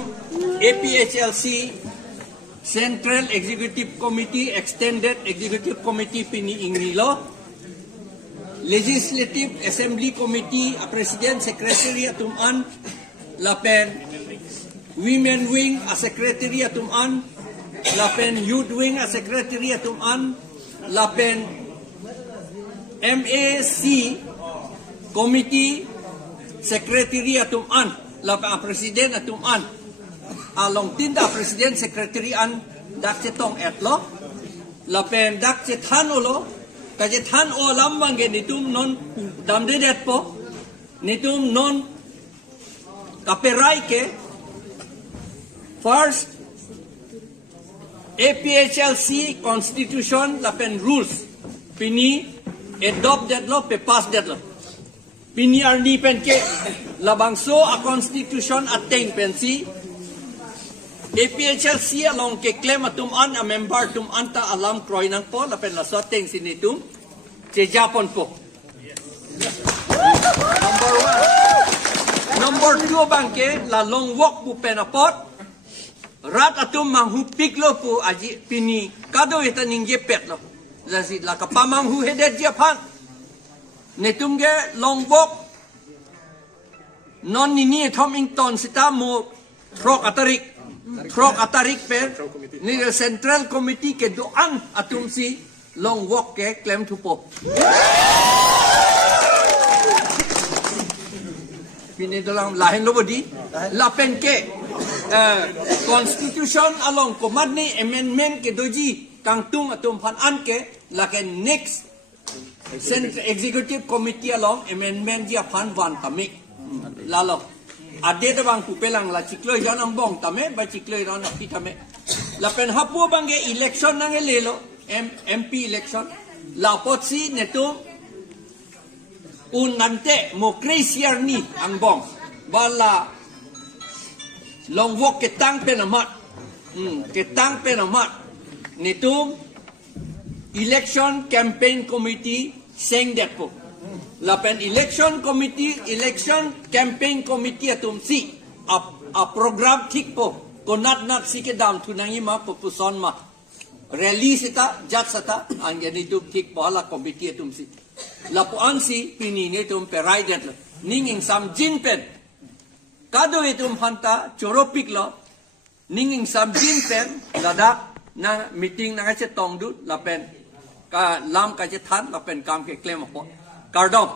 Auditorium APHLC Central Executive Committee Extended Executive Committee Pini Ingilo Legislative Assembly Committee President Secretary Atuman Lapen Women Wing a Secretary Atuman Lapen Youth Wing a Secretary Atuman Lapen MAC Committee Secretary Atuman Lapen President Atuman along tinda President Secretary an dak cetong etlo lapen dak cetan ulo kajetan o lambang ge nitum non damde det po nitum non kaperai ke first APHLC Constitution lapen rules pini adopt that law pe pass that law pini arni pen ke labangso a constitution ateng pensi APHLC along ke claim atum an a member tum anta alam kroy nang po lapen la soteng sinitum che Japon po. Number 2 bangke la long walk pu penapot rat atum manghu piklo pu aji pini kado ita ningje pet lo lasi la kapamang hu hedet Japan netum ge long walk non nini Thomington sita mo trok atarik per ni Central Committee ke doan atum si long walk ke claim to po pini dalam lain lo bodi lapen ke constitution along komad ni amendment ke doji kangtung atum phan an ke laken next Central Executive Committee along amendment dia phan wan tamik lalo ade de bang pupelang la ciklo jan ambong tame ba ciklo ran api tame la pen hapu bange election nang lelo MP election la potsi neto un nante mokrasi ni angbong bala long walk ke tang penamat neto election campaign committee seng that po lapen election campaign committee atum si a program tik po konat nat si ke dam tunangi ma popuson ma rally sita jat sata angeni tu tik po ala committee atum si lapuan si pini ne tum perai det ninging sam jin pen kado itum phanta choropik lo ninging sam jin pen ladak na meeting na che tong du lapen ka lam ka che than lapen kam ke claim po Kardom.